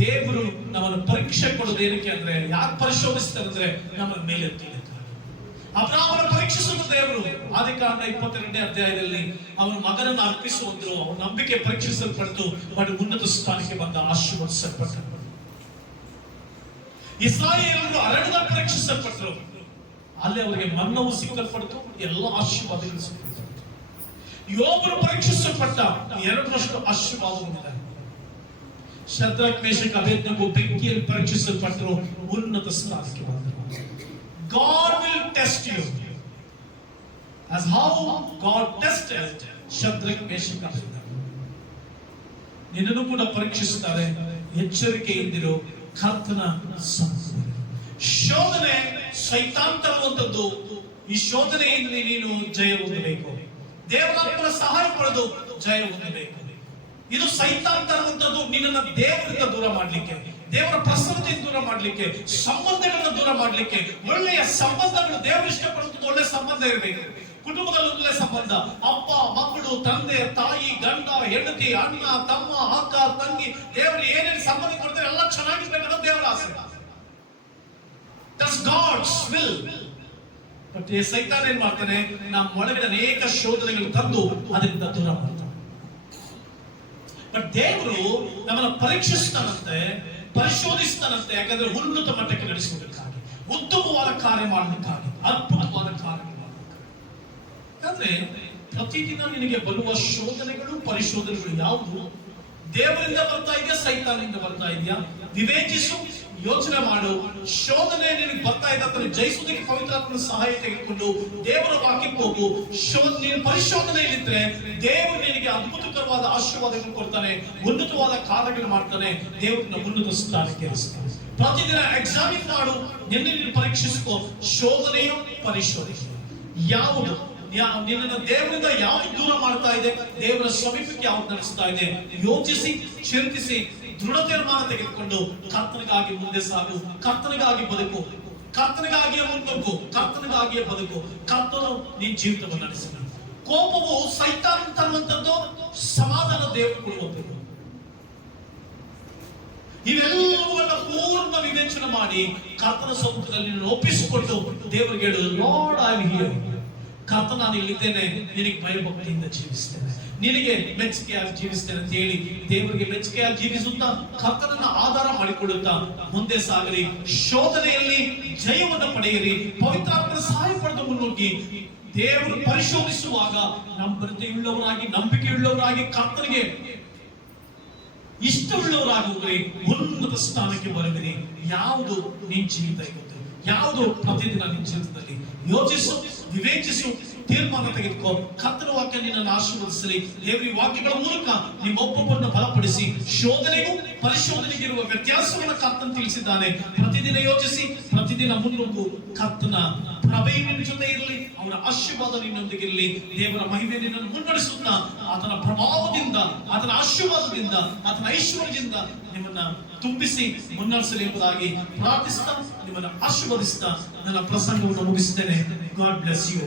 ದೇವರು ನಮ್ಮನ್ನು ಪರೀಕ್ಷೆ ಕೊಡೋದು ಏನಕ್ಕೆ ಅಂದ್ರೆ ಯಾಕೆ ಪರಿಶೋಧಿಸ್ತಾರೆ ಅಂದ್ರೆ ಮೇಲೆ ಮೇಲೆತ್ತಿ ಅಬ್ರಾಹ್ಮನ ಪರೀಕ್ಷಿಸುವ ದೇವರು. ಆದಿಕಾಂಡ ಇಪ್ಪತ್ತೆರಡನೇ ಅಧ್ಯಾಯದಲ್ಲಿ ಅವನ ಮಗನನ್ನು ಅರ್ಪಿಸುವಂದ್ರು ಅವನ ನಂಬಿಕೆ ಪರೀಕ್ಷಿಸಲ್ಪಡ್ತು, ಬಟ್ ಉನ್ನತ ಸ್ಥಾನಕ್ಕೆ ಬಂದ ಆಶೀರ್ವದಿಸಲ್ಪಟ್ಟ ಇಸ್ರಾಯೇಲರು ಅರಣ್ಯದ ಪರೀಕ್ಷಿಸಲ್ಪಟ್ಟರು. ಅಲ್ಲಿ ಅವರಿಗೆ ಮನ್ನವು ಸಿಗಲ್ಪಡ್ತು ಎಲ್ಲ ಆಶೀರ್ವಾದಗಳು ಸಿಕ್ಕಲ್ಪಡ್ತು. ಯೋಬರು ಪರೀಕ್ಷಿಸಲ್ಪಟ್ಟ ಎರಡರಷ್ಟು ಆಶೀರ್ವಾದ ಹೊಂದಿದ್ದಾರೆ ಶದ್ರಕ್ ಮೇಷಕ್ ಅಭೇದ್ನಗೂ ಬೆಂಕಿಯಲ್ಲಿ ಪರೀಕ್ಷಿಸಲ್ಪಟ್ಟರು ಉನ್ನತ ಸ್ಥಾನಕ್ಕೆ ಬಂದರು. God will test you. As how God tested Shadrach, Meshach, Abednego. ನಿನ್ನನ್ನು ಕೂಡ ಪರೀಕ್ಷಿಸುತ್ತಾರೆ ಎಚ್ಚರಿಕೆಯಿಂದಿರೋ ಕರ್ತನ ಸಂಸ್ಥೆ ಶೋಧನೆ ಸೈತಾಂತರವಂತದ್ದು ಈ ಶೋಧನೆಯಿಂದ ನೀನು ಜಯ ಹೊಂದಬೇಕು. ದೇವರಾತ್ಮನ ಸಹಾಯ ಪಡೆದು ಜಯ ಹೊಂದಬೇಕು. ಇದು ಸೈತಾನ್ ತರುವಂತದ್ದು ದೇವರಿಂದ ದೂರ ಮಾಡಲಿಕ್ಕೆ, ದೇವರ ಪ್ರಸನ್ನತೆಯಿಂದ ದೂರ ಮಾಡಲಿಕ್ಕೆ, ಸಂಬಂಧಗಳನ್ನ ದೂರ ಮಾಡಲಿಕ್ಕೆ, ಒಳ್ಳೆಯ ಸಂಬಂಧಗಳು ದೇವರು ಇಷ್ಟಪಡುವಂಥದ್ದು ಒಳ್ಳೆ ಸಂಬಂಧ ಇರಬೇಕು. ಕುಟುಂಬದಲ್ಲಿ ಒಳ್ಳೆ ಸಂಬಂಧ. ಅಪ್ಪ ಮಕ್ಕಳು ತಂದೆ, ತಾಯಿ, ಗಂಡ, ಹೆಂಡತಿ, ಅಣ್ಣ, ತಮ್ಮ, ಅಕ್ಕ, ತಂಗಿ ದೇವರು ಏನೇನು ಸಂಬಂಧ ಕೊಡ್ತಾರೆ ಎಲ್ಲ ಚೆನ್ನಾಗಿರ್ಬೇಕನ್ನೋದು ದೇವರ ಆಸೆ. ಗಾಡ್ಸ್ ವಿಲ್ ಸೈತಾನ್ ಏನ್ ಮಾಡ್ತಾನೆ ನಮ್ಮ ಒಳಗಡೆ ಅನೇಕ ಶೋಧನೆಗಳು ತಂದು ಅದರಿಂದ ದೂರ ಮಾಡ್ತಾನೆ ಬಟ್ ದೇವರು ನಮ್ಮನ್ನ ಪರೀಕ್ಷಿಸ್ತಾನಂತೆ ಪರಿಶೋಧಿಸ್ತಾನಂತೆ ಯಾಕಂದ್ರೆ ಉನ್ನತ ಮಟ್ಟಕ್ಕೆ ನಡೆಸುವುದಕ್ಕಾಗಿ ಉತ್ತಮವಾದ ಕಾರ್ಯ ಮಾಡೋದಕ್ಕಾಗಿ ಅದ್ಭುತವಾದ ಕಾರ್ಯ ಮಾಡಲಿಕ್ಕಾಗಿ ಯಾಕಂದ್ರೆ ಪ್ರತಿದಿನ ನಿನಗೆ ಬರುವ ಶೋಧನೆಗಳು ಪರಿಶೋಧನೆಗಳು ಯಾವುದು ದೇವರಿಂದ ಬರ್ತಾ ಇದೆಯಾ ಸೈತಾನಿಂದ ಬರ್ತಾ ಇದೆಯಾ ವಿವೇಚಿಸು ಯೋಚನೆ ಮಾಡು. ಶೋಧನೆ ನಿನಗೆ ಬರ್ತಾ ಇದೆ ಜಯಿಸುವುದಕ್ಕೆ ಪವಿತ್ರಾತ್ಮನ ಸಹಾಯ ತೆಗೆದುಕೊಂಡು ದೇವರ ವಾಕ್ಯಕ್ಕೆ ಹೋಗು. ಶೋಧ ನೀನು ಪರಿಶೋಧನೆಯಲ್ಲಿದ್ರೆ ದೇವರು ನಿನಗೆ ಅದ್ಭುತಕರವಾದ ಆಶೀರ್ವಾದಗಳು ಕೊಡ್ತಾನೆ, ಉನ್ನತವಾದ ಕಾರ್ಯಗಳು ಮಾಡ್ತಾನೆ. ದೇವರನ್ನ ಉನ್ನತ ಸ್ಥಾನಕ್ಕೆ ಪ್ರತಿದಿನ ಎಕ್ಸಾಮಿನ್ ಮಾಡು. ನಿನ್ನ ನೀನು ಪರೀಕ್ಷಿಸಿಕೋ. ಶೋಧನೆಯು ಪರಿಶೋಧನೆ. ಯಾವುದು? ನಿನ್ನನ್ನು ದೇವರಿಂದ ಯಾವ ದೂರ ಮಾಡ್ತಾ ಇದೆ? ದೇವರ ಸಮೀಪಕ್ಕೆ ಯಾವ್ದು ನಡೆಸ್ತಾ ಇದೆ? ಯೋಚಿಸಿ, ಚಿಂತಿಸಿ ದೃಢ ತೀರ್ಮಾನ ತೆಗೆದುಕೊಂಡು ಕರ್ತನಿಗಾಗಿ ಮುಂದೆ ಸಾಗು, ಕರ್ತನಿಗಾಗಿ ಬದುಕು, ಕರ್ತನಿಗಾಗಿಯೇ ಮುಂದಕ್ಕು ಕರ್ತನಿಗಾಗಿಯೇ ಬದುಕು. ಕರ್ತನು ನಿನ್ ಜೀವಿತವನ್ನು ನಡೆಸಿದ ಕೋಪವು ಸೈತಾನ ತರುವಂತದ್ದು ಸಮಾಧಾನ ದೇವರು ಕೊಡುವಂಥದ್ದು ಇವೆಲ್ಲವುಗಳನ್ನ ಪೂರ್ಣ ವಿವೇಚನೆ ಮಾಡಿ ಕರ್ತನ ಸಮ್ಮುಖದಲ್ಲಿ ಒಪ್ಪಿಸಿಕೊಂಡು ದೇವರಿಗೆ ಹೇಳುದು ನೋಡ್ ಐ ಕರ್ತ ನಾನು ಇಲ್ಲಿದ್ದೇನೆ. ನಿನಗೆ ಭಯಭಕ್ತಿಯಿಂದ ಜೀವಿಸ್ತೇನೆ. ನಿನಗೆ ಮೆಚ್ಚುಗೆಯಾಗಿ ಜೀವಿಸ್ತೇನೆ ಅಂತ ಹೇಳಿ ದೇವರಿಗೆ ಮೆಚ್ಚುಗೆಯಾಗಿ ಜೀವಿಸುತ್ತಾ ಕರ್ತನನ್ನ ಆಧಾರ ಮಾಡಿಕೊಳ್ಳುತ್ತಾ ಮುಂದೆ ಸಾಗಲಿ. ಶೋಧನೆಯಲ್ಲಿ ಜಯವನ್ನು ಪಡೆಯಿರಿ. ಪವಿತ್ರಾತ್ಮನ ಸಹಾಯ ಪಡೆದು ಮುನ್ನುಗ್ಗಿ. ದೇವರು ಪರಿಶೋಧಿಸುವಾಗ ನಂಬಿಕೆಯುಳ್ಳವರಾಗಿ ನಂಬಿಕೆಯುಳ್ಳವರಾಗಿ ಕರ್ತನಿಗೆ ಇಷ್ಟವುಳ್ಳವರಾಗುವುದೇ ಉನ್ನತ ಸ್ಥಾನಕ್ಕೆ ಬರುವಿರಿ. ಯಾವುದು ನಿನ್ ಜೀವಿತ ಯಾವುದು ಪ್ರತಿದಿನ ನಿನ್ ಜೀವಿತದಲ್ಲಿ? ಯೋಚಿಸು, ವಿವೇಚಿಸು. ತೀರ್ಮಾನ ತೆಗೆದುಕೋ. ಕರ್ತನ ವಾಕ್ಯ ನಿನ್ನನ್ನು ಆಶೀರ್ವದಿಸಲಿ. ದೇವರ ವಾಕ್ಯಗಳ ಮೂಲಕ ನಿಮ್ಮ ನಿಮ್ಮೊಬ್ಬೊಬ್ಬರನ್ನು ಬಲಪಡಿಸಿ ಶೋಧನೆಗೂ ಪರಿಶೋಧನೆಗೆ ಇರುವ ವ್ಯತ್ಯಾಸವನ್ನು ಕತ್ತನ್ನು ತಿಳಿಸಿದ್ದಾನೆ. ಪ್ರತಿದಿನ ಯೋಚಿಸಿ, ಪ್ರತಿದಿನ ಮುನ್ನುಗ್ಗು ಕತ್ತನ ಪ್ರಭೆ ಜೊತೆ ಇರಲಿ ಅವನ ಆಶೀರ್ವಾದ ನಿನ್ನೊಂದಿಗೆ ಇರಲಿ. ದೇವರ ಮಹಿಮೆ ನಿನ್ನನ್ನು ಮುನ್ನಡೆಸುತ್ತಾ, ಆತನ ಪ್ರಭಾವದಿಂದ, ಆತನ ಆಶೀರ್ವಾದದಿಂದ, ಆತನ ಐಶ್ವರ್ಯದಿಂದ ನಿಮ್ಮನ್ನ ತುಂಬಿಸಿ ಮುನ್ನಡೆಸಲಿ ಎಂಬುದಾಗಿ ಪ್ರಾರ್ಥಿಸ್ತಾ, ನಿಮ್ಮನ್ನ ಆಶೀರ್ವದಿಸ್ತಾ ನನ್ನ ಪ್ರಸಂಗವನ್ನು ಮುಗಿಸುತ್ತೇನೆ ಗಾಡ್ ಬ್ಲೆಸ್ ಯು